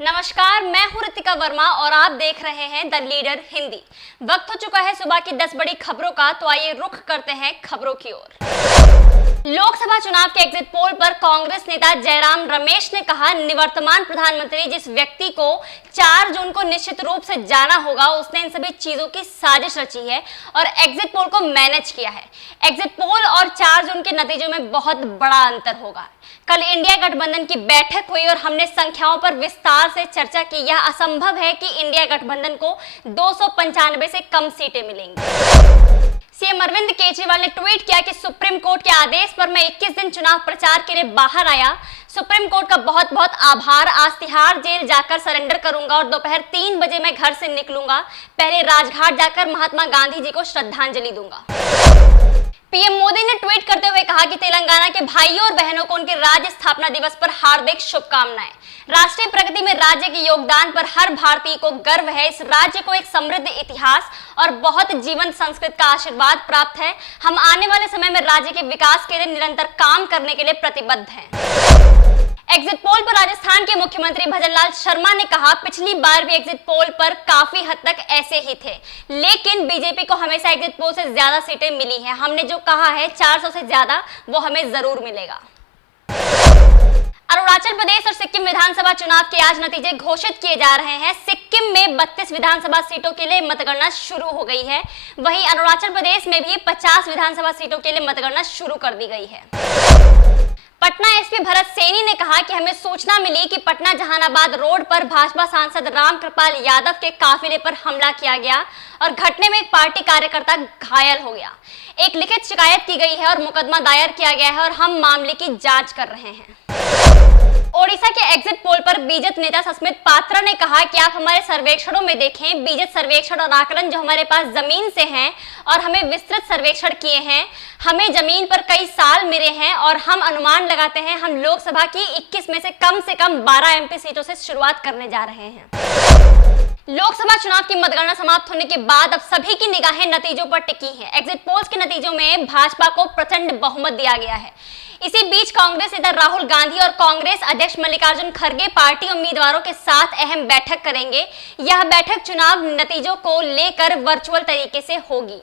नमस्कार, मैं हूं ऋतिका वर्मा और आप देख रहे हैं द लीडर हिंदी। वक्त हो चुका है सुबह की 10 बड़ी खबरों का, तो आइए रुख करते हैं खबरों की ओर। लोकसभा चुनाव के एग्जिट पोल पर कांग्रेस नेता जयराम रमेश ने कहा, निवर्तमान प्रधानमंत्री जिस व्यक्ति को 4 जून को निश्चित रूप से जाना होगा, उसने इन सभी चीजों की साजिश रची है और एग्जिट पोल को मैनेज किया है। एग्जिट पोल और 4 जून के नतीजों में बहुत बड़ा अंतर होगा। कल इंडिया गठबंधन की बैठक हुई और हमने संख्याओं पर विस्तार से चर्चा की। यह असंभव है कि इंडिया गठबंधन को 295 से कम सीटें मिलेंगी। सीएम अरविंद केजरीवाल ने ट्वीट किया कि सुप्रीम कोर्ट के आदेश पर मैं 21 दिन चुनाव प्रचार के लिए बाहर आया। सुप्रीम कोर्ट का बहुत बहुत आभार। आज तिहाड़ जेल जाकर सरेंडर करूंगा और दोपहर 3 बजे मैं घर से निकलूंगा। पहले राजघाट जाकर महात्मा गांधी जी को श्रद्धांजलि दूंगा। पीएम मोदी ने ट्वीट करते हुए कहा कि तेलंगाना के भाइयों और बहनों को उनके राज्य स्थापना दिवस पर हार्दिक शुभकामनाएं। राष्ट्रीय प्रगति में राज्य के योगदान पर हर भारतीय को गर्व है। इस राज्य को एक समृद्ध इतिहास और बहुत जीवंत संस्कृति का आशीर्वाद प्राप्त है। हम आने वाले समय में राज्य के विकास के लिए निरंतर काम करने के लिए प्रतिबद्ध हैं। एग्जिट पोल पर राजस्थान के मुख्यमंत्री भजनलाल शर्मा ने कहा, पिछली बार भी एग्जिट पोल पर काफी हद तक ऐसे ही थे, लेकिन बीजेपी को हमेशा एग्जिट पोल से ज्यादा सीटें मिली हैं। हमने जो कहा है 400 से ज्यादा, वो हमें जरूर मिलेगा। अरुणाचल प्रदेश और सिक्किम विधानसभा चुनाव के आज नतीजे घोषित किए जा रहे हैं। सिक्किम में 32 विधानसभा सीटों के लिए मतगणना शुरू हो गई है। वहीं अरुणाचल प्रदेश में भी 50 विधानसभा सीटों के लिए मतगणना शुरू कर दी गई है। पटना एसपी भरत सैनी ने कहा कि हमें सूचना मिली कि पटना जहानाबाद रोड पर भाजपा सांसद रामकृपाल यादव के काफिले पर हमला किया गया और घटने में एक पार्टी कार्यकर्ता घायल हो गया। एक लिखित शिकायत की गई है और मुकदमा दायर किया गया है और हम मामले की जांच कर रहे हैं। ओडिशा के एग्जिट पोल पर बीजेपी नेता सस्मित पात्रा ने कहा कि आप हमारे सर्वेक्षणों में देखें, बीजेपी सर्वेक्षण और आकलन जो हमारे पास जमीन से हैं और हमें विस्तृत सर्वेक्षण किए हैं, हमें जमीन पर कई साल मिले हैं और हम अनुमान लगाते हैं हम लोकसभा की 21 में से कम 12 एमपी सीटों से शुरुआत करने जा रहे हैं। लोकसभा चुनाव की मतगणना समाप्त होने के बाद अब सभी की निगाहें नतीजों पर टिकी हैं। एग्जिट पोल्स के नतीजों में भाजपा को प्रचंड बहुमत दिया गया है। इसी बीच कांग्रेस नेता राहुल गांधी और कांग्रेस अध्यक्ष मल्लिकार्जुन खड़गे पार्टी उम्मीदवारों के साथ अहम बैठक करेंगे। यह बैठक चुनाव नतीजों को लेकर वर्चुअल तरीके से होगी।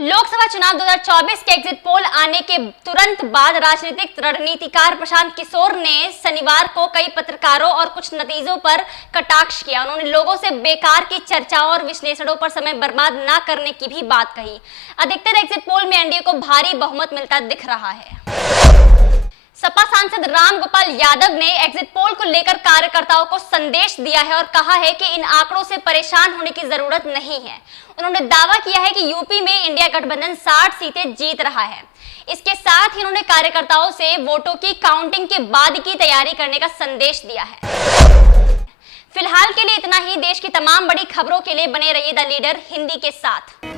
लोकसभा चुनाव 2024 के एग्जिट पोल आने के तुरंत बाद राजनीतिक रणनीतिकार प्रशांत किशोर ने शनिवार को कई पत्रकारों और कुछ नतीजों पर कटाक्ष किया। उन्होंने लोगों से बेकार की चर्चाओं और विश्लेषणों पर समय बर्बाद न करने की भी बात कही। अधिकतर एग्जिट पोल में एनडीए को भारी बहुमत मिलता दिख रहा है। सपा सांसद रामगोपाल यादव ने एग्जिट पोल को लेकर कार्यकर्ताओं को संदेश दिया है और कहा है कि इन आंकड़ों से परेशान होने की जरूरत नहीं है। उन्होंने दावा किया है कि यूपी में इंडिया गठबंधन 60 सीटें जीत रहा है। इसके साथ ही उन्होंने कार्यकर्ताओं से वोटों की काउंटिंग के बाद की तैयारी करने का संदेश दिया है। फिलहाल के लिए इतना ही। देश की तमाम बड़ी खबरों के लिए बने रहिए द लीडर हिंदी के साथ।